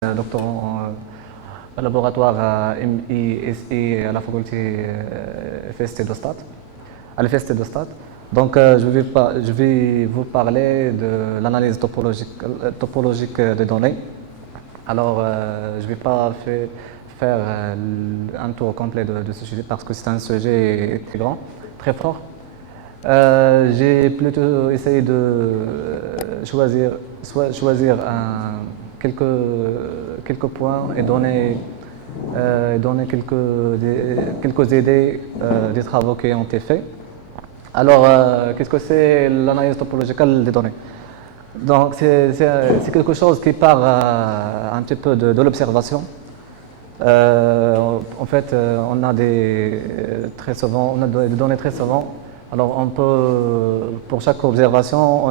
doctorant au laboratoire MISI à la faculté FST de Stade, à l'FST de Stade. Donc, je vais vous parler de l'analyse topologique des données. Alors, je ne vais pas faire un tour complet de ce sujet parce que c'est un sujet très grand, très fort. J'ai plutôt essayé de choisir quelques points et donner quelques idées des travaux qui ont été faits. Alors, qu'est-ce que c'est l'analyse topologique des données? Donc, c'est quelque chose qui part un petit peu de l'observation. En fait, on a des données très souvent. Alors, pour chaque observation, on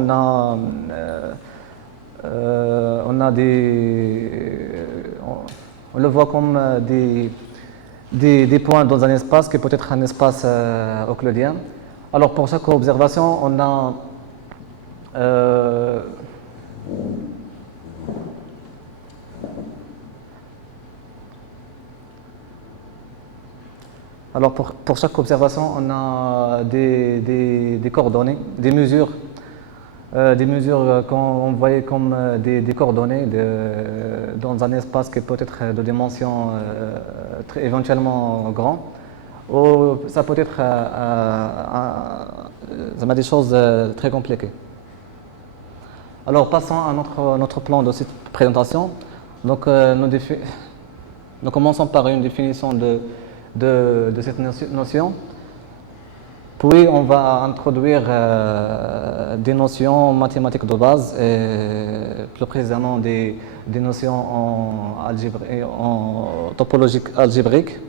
le voit comme des points dans un espace qui peut être un espace euclidien. Alors, pour chaque observation, on a alors pour chaque observation, on a des coordonnées, des mesures qu'on voyait comme des coordonnées dans un espace qui peut être de dimension éventuellement grand. Ou ça peut être des choses très compliquées. Alors passons à notre plan de cette présentation. Donc nous commençons par une définition de cette notion. Puis on va introduire des notions mathématiques de base, et plus précisément des notions en topologie algébrique,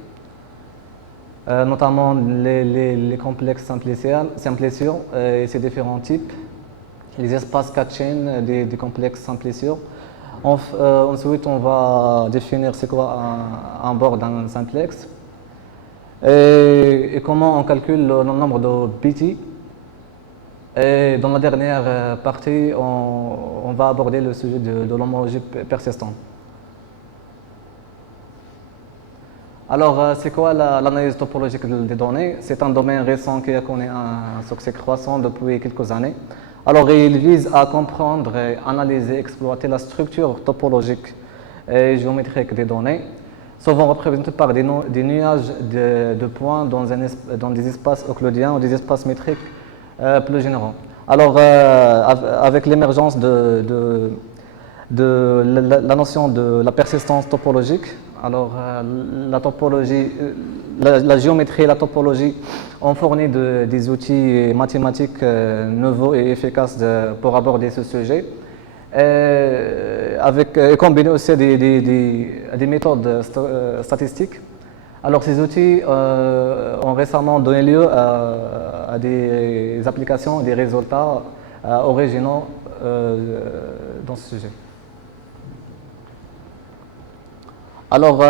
notamment les complexes simpliciaux et ses différents types, les espaces 4-chain des complexes simpliciaux. Ensuite, on va définir c'est quoi un bord d'un simplex et comment on calcule le nombre de BT. Et dans la dernière partie, on va aborder le sujet de l'homologie persistante. Alors, c'est quoi l'analyse topologique des données? C'est un domaine récent qui a connu un succès croissant depuis quelques années. Alors, il vise à comprendre, analyser, exploiter la structure topologique et géométrique des données, souvent représentées par des nuages de points dans des espaces euclidiens ou des espaces métriques plus généraux. Alors, avec l'émergence de la notion de la persistance topologique, alors la topologie, la géométrie et la topologie ont fourni des outils mathématiques nouveaux et efficaces pour aborder ce sujet, et combiner aussi des méthodes statistiques. Alors ces outils ont récemment donné lieu à des applications, des résultats originaux dans ce sujet. Alors,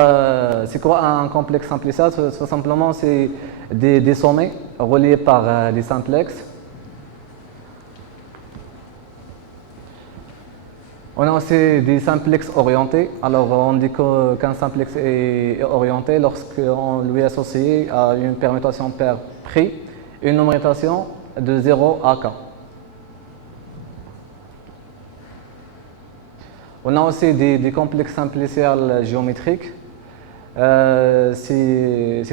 c'est quoi un complexe simplicial? Tout simplement, c'est des sommets reliés par des simplexes. On a aussi des simplexes orientés. Alors, on dit qu'un simplex est orienté lorsqu'on lui associe à une permutation paire prix une numération de 0 à k. On a aussi des complexes simpliciales géométriques. C'est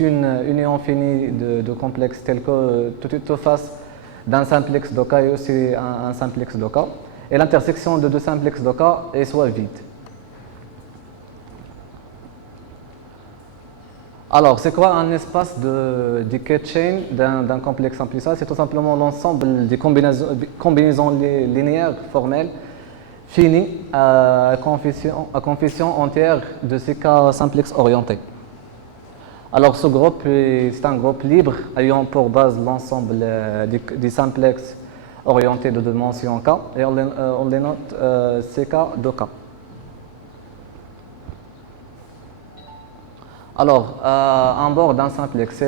une union finie de complexes tels que toute face d'un simplex de K et aussi un simplex de K. Et l'intersection de deux simplexes de K est soit vide. Alors, c'est quoi un espace de K-chain d'un complexe simplicial? C'est tout simplement l'ensemble des combinaisons linéaires formelles fini à coefficient entière de ces cas simplex orientés. Alors ce groupe, c'est un groupe libre ayant pour base l'ensemble des simplex orientés de dimension k, et on les note ck de k. Alors, un bord d'un simplex,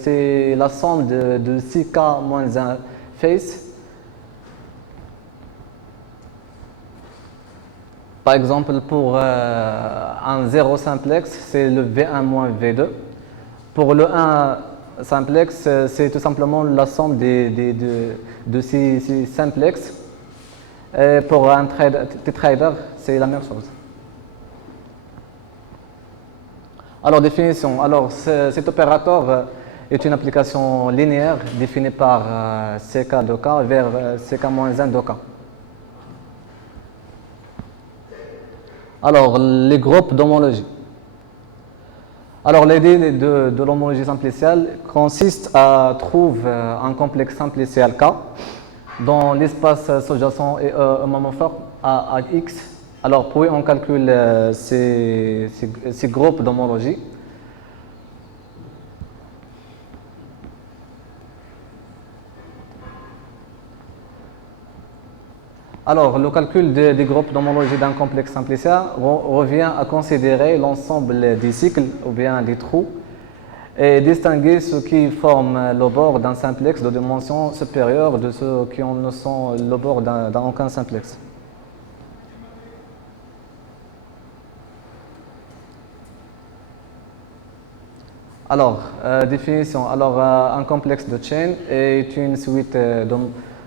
c'est la somme de 6k moins 1 face Par exemple, pour un 0 simplex, c'est le V1 moins V2. Pour le 1 simplex, c'est tout simplement la somme de ces simplex. Et pour un tétraédre, c'est la même chose. Alors, définition. Alors, cet opérateur est une application linéaire définie par CK de K vers CK-1 de K. Alors, les groupes d'homologie. Alors, l'idée de l'homologie simplicielle consiste à trouver un complexe simpliciel K dont l'espace sous-jacent est homomorphe à X. Alors, puis on calcule ces groupes d'homologie. Alors, le calcul des groupes d'homologie d'un complexe simpliciel revient à considérer l'ensemble des cycles ou bien des trous et distinguer ceux qui forment le bord d'un simplex de dimension supérieure de ceux qui ne sont le bord d'un aucun simplex. Alors, définition. Alors, un complexe de chaîne est une suite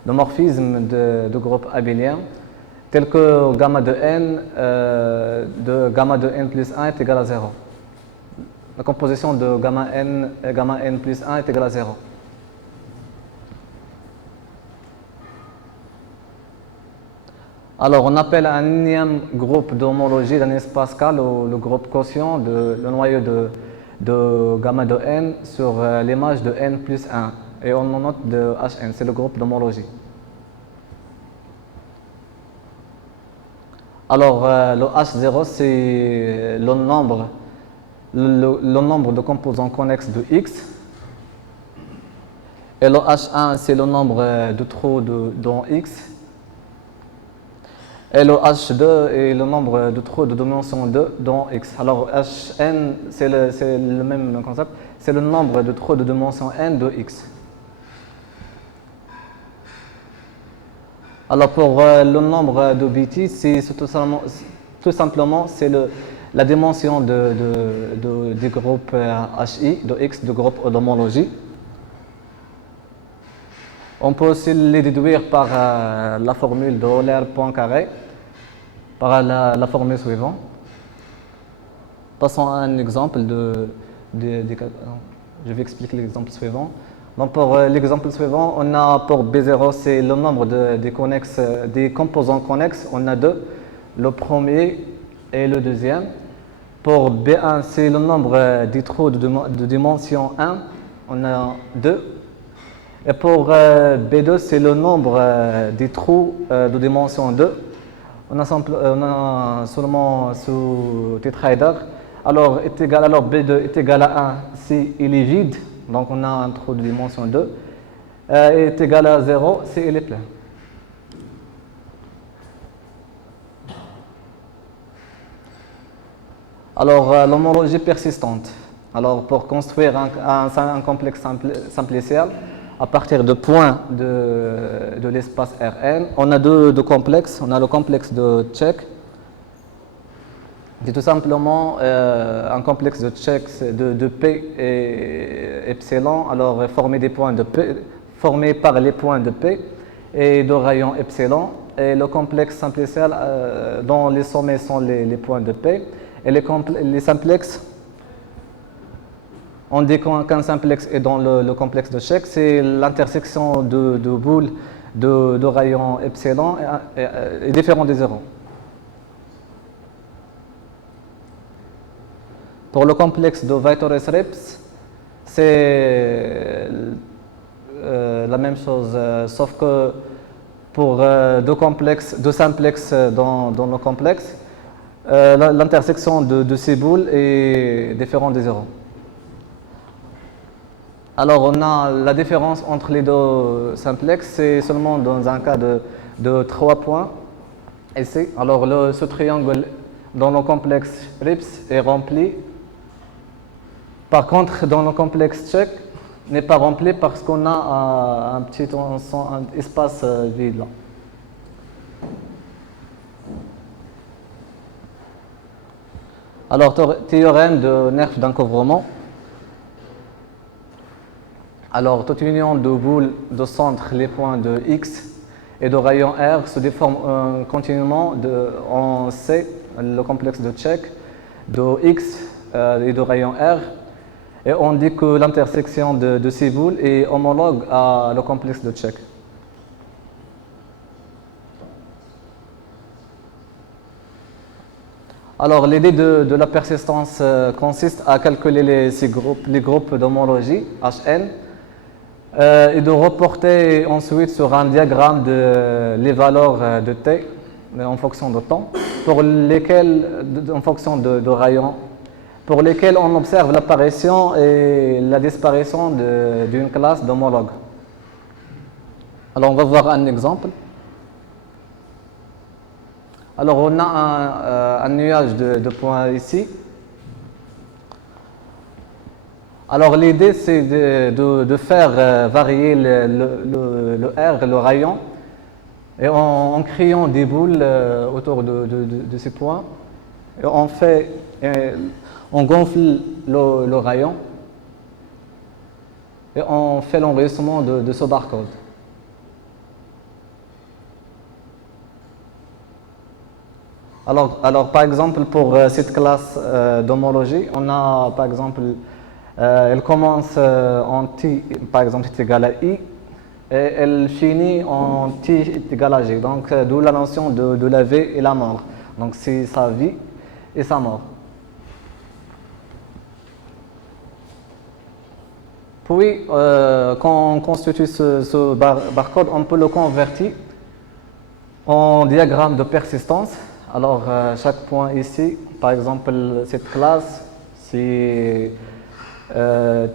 de morphismes de groupes abéliens tels que gamma de gamma de n plus 1 est égal à 0. La composition de gamma n plus 1 est égale à 0. Alors, on appelle un énième groupe d'homologie d'un espace K le groupe quotient le noyau de gamma de n sur l'image de n plus 1. Et on en note de Hn, c'est le groupe d'homologie. Alors, le H0, c'est le nombre de composants connexes de X. Et le H1, c'est le nombre de trous dans X. Et le H2 est le nombre de trous de dimension 2 dans X. Alors, Hn, c'est le même concept. C'est le nombre de trous de dimension n de X. Alors, pour le nombre de BT, c'est tout simplement c'est la dimension du groupe HI, de X, du groupe d'homologie. On peut aussi les déduire par la formule de Euler Poincaré, par la formule suivante. Passons à un exemple je vais expliquer l'exemple suivant. Donc pour l'exemple suivant, on a pour B0, c'est le nombre des composants connexes, on a deux, le premier et le deuxième. Pour B1, c'est le nombre des trous de dimension 1, on a 2. Et pour B2, c'est le nombre des trous de dimension 2. On a seulement sous tétraédre. Alors, B2 est égal à 1 si il est vide, donc on a un trou de dimension 2. Est égal à 0 si il est plein. Alors, l'homologie persistante. Alors, pour construire un complexe simpliciel, à partir de points de l'espace Rn, on a deux complexes. On a le complexe de Čech, qui est tout simplement un complexe de Čech de P et epsilon, alors formé par les points de P et de rayon epsilon, et le complexe simpliciel dont les sommets sont les points de P, et les simplexes. On dit qu'un simplex est dans le complexe de Čech, c'est l'intersection de boules de rayon epsilon est différent des zéros. Pour le complexe de Weitoris-Rips, c'est la même chose, sauf que pour deux simplexes dans le complexe, l'intersection de ces boules est différente des zéros. Alors, on a la différence entre les deux simplexes, c'est seulement dans un cas de 3 points. Ici, alors ce triangle dans le complexe Rips est rempli. Par contre, dans le complexe Čech, n'est pas rempli parce qu'on a un espace vide là. Alors, théorème de Nerf d'encouvrement. Alors, toute union de boules de centre les points de X et de rayon R se déforme continuellement en C, le complexe de Check, de X et de rayon R. Et on dit que l'intersection de ces boules est homologue à le complexe de Check. Alors, l'idée de la persistance consiste à calculer les groupes d'homologie, HN, et de reporter ensuite sur un diagramme les valeurs de T en fonction de temps, en fonction de rayons, pour lesquels on observe l'apparition et la disparition d'une classe d'homologues. Alors, on va voir un exemple. Alors, on a un nuage de points ici. Alors, l'idée, c'est de faire varier le R, le rayon, et en créant des boules autour de ces points. Et on gonfle le rayon et on fait l'enregistrement de ce barcode. Alors, par exemple, pour cette classe d'homologie, on a, par exemple, elle commence en t, par exemple, est égal à i, et elle finit en t est égal à g. Donc, d'où la notion de la vie et la mort. Donc, c'est sa vie et sa mort. Puis, quand on constitue ce barcode, on peut le convertir en diagramme de persistance. Alors, chaque point ici, par exemple, cette classe, si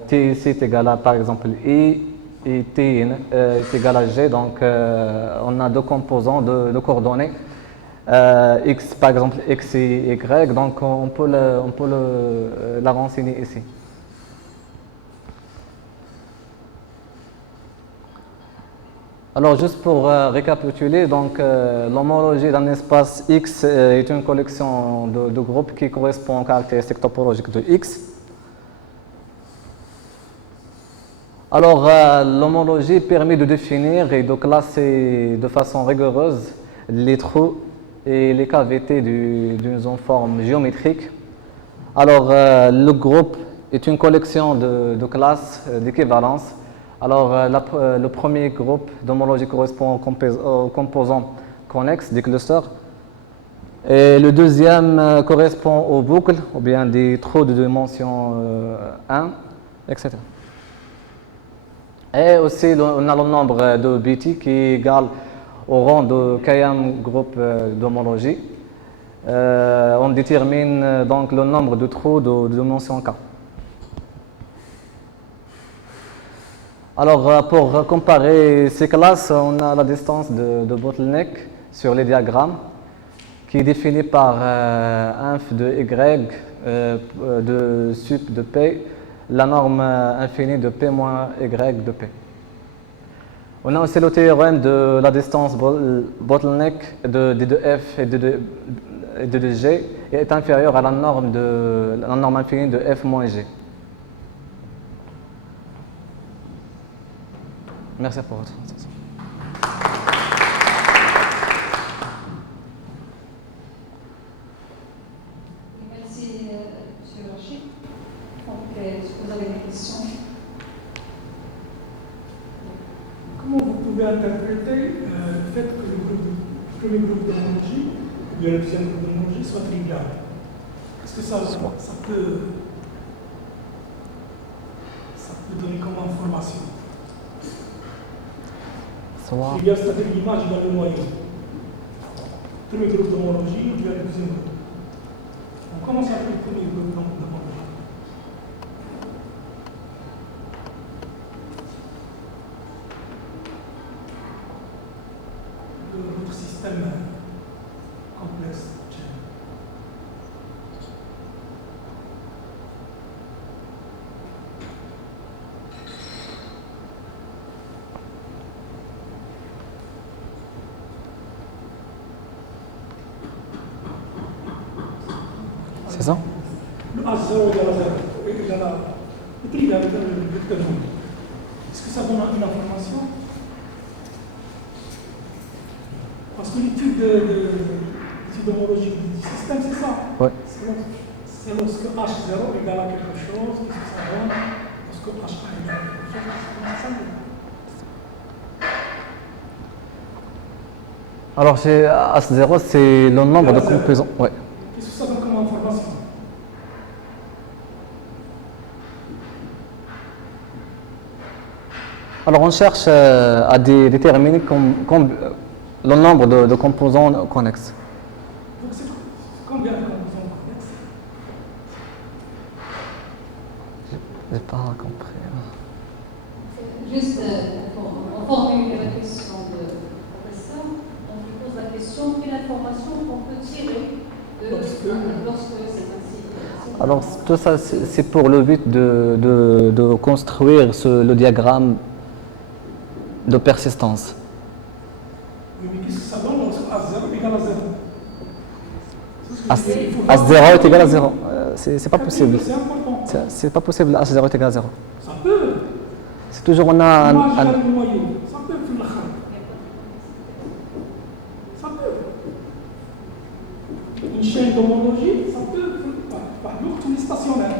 t ici est égal à, par exemple, i, et t est égal à g, donc on a deux composants de coordonnées, x, par exemple, x et y, donc on peut la renseigner ici. Alors, juste pour récapituler, donc l'homologie d'un espace X est une collection de groupes qui correspond aux caractéristiques topologiques de X. Alors, l'homologie permet de définir et de classer de façon rigoureuse les trous et les cavités d'une forme géométrique. Alors, le groupe est une collection de classes d'équivalence. Alors, le premier groupe d'homologie correspond aux composants connexes des clusters. Et le deuxième correspond aux boucles, ou bien des trous de dimension 1, etc. Et aussi, on a le nombre de BT qui est égal au rang de km groupe d'homologie. On détermine donc le nombre de trous de dimension K. Alors, pour comparer ces classes, on a la distance de bottleneck sur les diagrammes qui est définie par inf de y de sup de p, la norme infinie de p moins y de p. On a aussi le théorème de la distance bottleneck de f et de g est inférieure à la norme infinie de f moins g. Merci pour votre attention. Merci, M. Rachid. Donc, est-ce que vous avez des questions? Comment vous pouvez interpréter le fait que le premier groupe d'homologie ou le deuxième groupe d'homologie soit trivial? Est-ce que ça peut donner comme information? Trivial, c'est-à-dire l'image dans le noyau. Premier groupe d'homologie ou le deuxième groupe. On commence avec le premier groupe d'homologie. Votre système complexe. C'est ça? le H0 égale à 0, égale à le trivial, le vecteur nombre. Est-ce que ça donne une information? Parce que l'étude d'homologie du système, c'est ça. Ouais. C'est lorsque H0 égale à quelque chose, qu'est-ce que ça donne? Lorsque H1 égale à quelque chose, qu'est-ce que ça donne? Alors, chez H0, c'est le nombre de composants. Ouais. Qu'est-ce que ça donne comme information? Alors, on cherche à déterminer le nombre de composants connexes. Donc, c'est combien de composants connexes? J'ai pas compris. Juste, on formule la question de professeur, on lui pose la question quelle information on peut tirer lorsque c'est ainsi. Alors, tout ça, c'est pour le but de construire le diagramme de persistance. Oui, mais qu'est-ce que ça donne lorsque H0 égale à 0? H0 est égal à 0. C'est pas possible. C'est important. C'est pas possible, H0 est égal à 0. Ça peut. C'est toujours, on a Moi, j'ai le noyau. Ça peut faire la charte. Ça peut. Une chaîne d'homologie, ça peut. Par exemple, tous les stationnaires.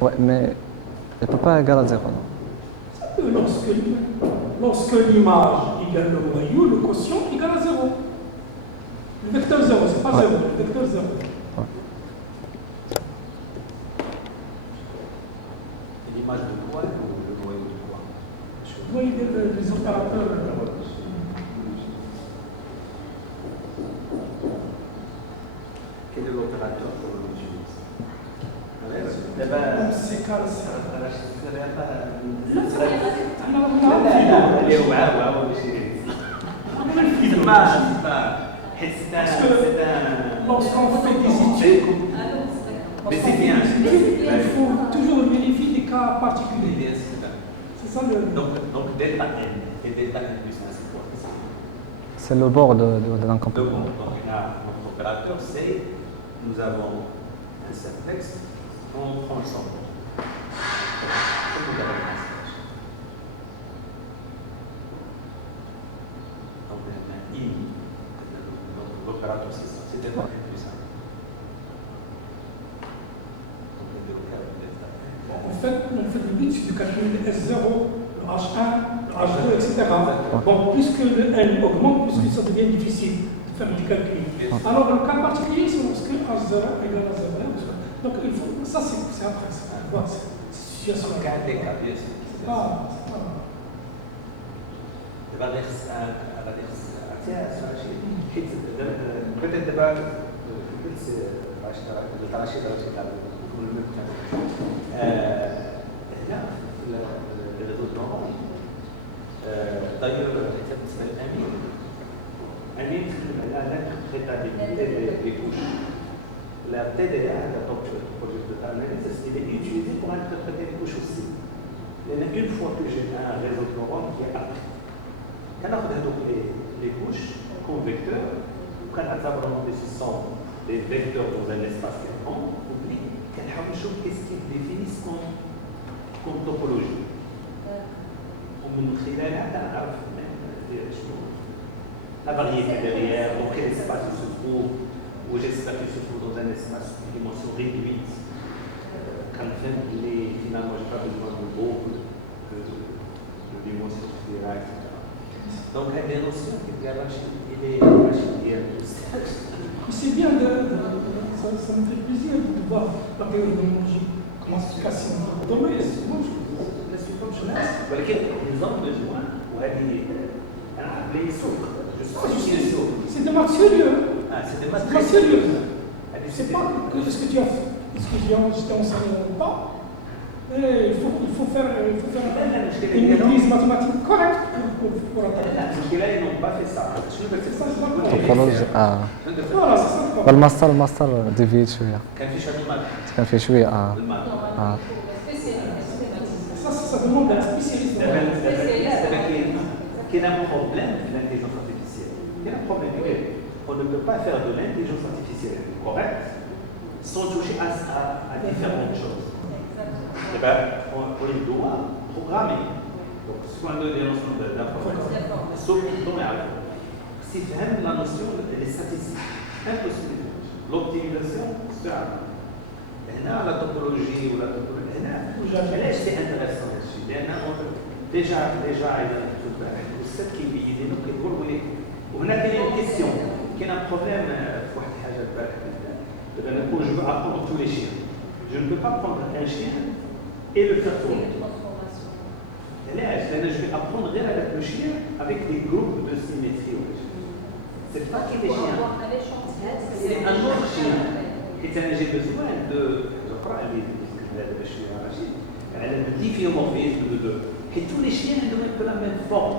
Ouais, mais elle ne peut pas égal à 0. Non. Ça peut. Lorsque l'image égale le noyau, le quotient égale à 0. Le vecteur 0, c'est pas 0, le vecteur 0. L'image de quoi ou le noyau de quoi? Vous voyez les opérateurs. Quel est l'opérateur que l'on utilise? C'est carré. Lorsqu'on fait des études, Mais c'est bien. il faut toujours vérifier des cas particuliers. C'est ça le. Donc delta n et delta n plus 1, c'est quoi? C'est le bord d'un Le composant. bon. Donc notre opérateur, c'est nous avons un simplex, on prend son bord. C'est tout à fait simple. Donc on a i, donc l'opérateur c'est ça, c'est delta n plus 1. Donc le delta n. En fait, le but, c'est de calculer le S0, le H1, le H2, etc. Bon, puisque le N augmente, puisque ça devient difficile de faire des calculs. Alors, le cas particulier, c'est lorsque H0 égale à 0. Donc, il faut, ça, c'est après. C'est situation. Cas des cas, bien sûr. peut-être دابا قلت باش ترى شي هنا الريزو نورمال داير بالنسبه للامين امين تكلم على l'interprétabilité des couches. La TDA, la Topological Analysis, il est utilisé pour interpréter les couches aussi. Une fois que j'ai un réseau de neurones qui est appris, quand on a les couches comme vecteurs, quand on a des sont des vecteurs dans un espace quelconque, on oublie qu'est-ce qu'ils définissent comme topologie. ومن خلالها نعرف la variété derrière, dans quel espace il se trouve, où j'espère qu'il se trouve dans un espace de dimension réduite. Quand finalement, je n'ai pas besoin de beaucoup de dimension spirale, etc. Donc, il y a des notions qui il est c'est bien, ça me fait plaisir de voir la théologie comme application. Dommage, moi, je laisse comme je laisse. ولكن ils ont besoin وهذه انا عقلي سوق c'est des maths sérieux. c'est des maths très sérieux. C'est pas que ce que tu as fait, ce que je t'ai enseigné ou pas. Il faut faire une maîtrise mathématique correcte pour attaquer. المشكله ils n'ont pas fait ça. C'est ça, c'est pas توبولوجي Voilà, c'est ça. والماستر ديفيد شويه كان في شويه المال كان فيه شويه Ça demande un spécialiste. qu'il y a un problème de l'intelligence artificielle. Il y a un problème. On ne peut pas faire de l'intelligence artificielle correcte à différentes choses. Eh bien, on doit programmer. Donc, ce qu'on a donné la notion d'information, sauf dans si tu aimes la notion des statistiques, impossible. L'optimisation, c'est ça. La topologie ou la topologie, c'est intéressant. Déjà, il y a un concept qui est وهنا كاين une question, il y a un problème في واحد الحاجه البارح je veux apprendre tous les chiens. Je ne peux pas prendre un chien et le faire tourner. Je vais apprendre avec le chien avec des groupes de symétrie. C'est pas qu'il est chiens. C'est un autre chien. Et j'ai besoin de, je crois, de difféomorphisme que tous les chiens ne donnent que la même forme.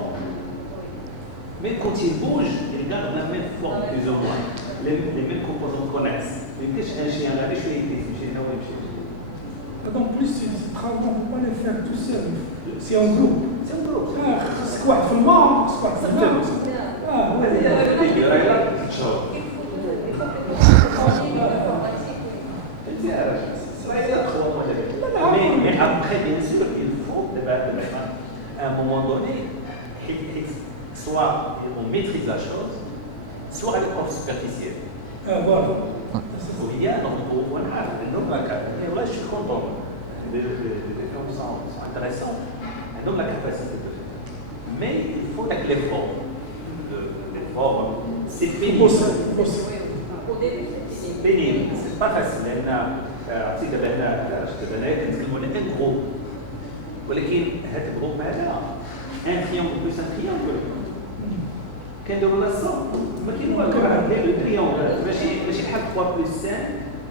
Mais quand ils bougent, ils gardent la même forme, plus ou moins. Les mêmes composants connexes. Mais qu'est-ce qu'un chien là, je suis donc plus ces travaux, on ne peut pas les faire tout seul. C'est un groupe. C'est un groupe. C'est quoi, c'est le monde, c'est quoi, c'est le monde. Mais après, bien sûr, il faut, à un moment donné, soit on maîtrise la chose, soit elle est superficielle. Voilà. Il y a donc là, je suis content. Les films sont intéressants. Un homme a la capacité de faire. Mais il faut avec l'effort. L'effort, c'est pénible. C'est pénible. C'est pas facile. On a un groupe. ولكن هذا الجروب هذا un triangle plus un triangle. كنديروا لا الصوم ما كاين والو لو تريونغل ماشي بحال 3 plus 5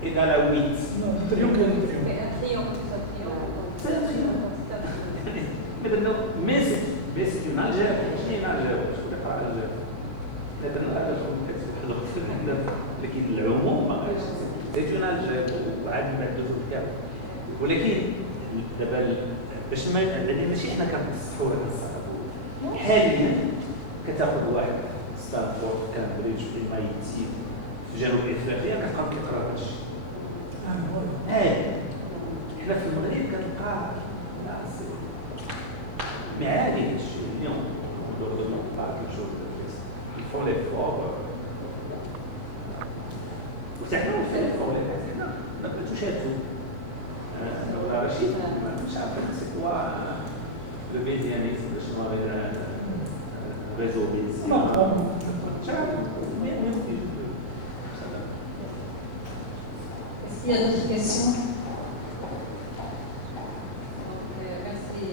égale à 8. Non, le triangle. C'est un triangle. Mais c'est une algèbre. C'est une algèbre. Je ne connais pas l'algèbre. لكن العموم c'est une algèbre وعاد من بعد دوزو الكتاب. ولكن دابا باش ما ماشي حنا كنصحوا هذا الصحاب حاليا كتاخذ واحد ستانفورد كامبريدج في MIT في جنوب افريقيا كتلقى كيقرا هذا الشيء. حنا في المغرب كتلقى mais عادي هذا الشيء اليوم ندورو بعض الشغل ils font l'effort وتحنا في l'effort حنا ما بغيتوش هادو دابا رشيد مش عارف سي كوا لو بيزيانيزم شنو غير réseau médical. Est-ce qu'il y a d'autres questions? Merci.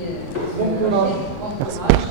Bon courage. Bon courage.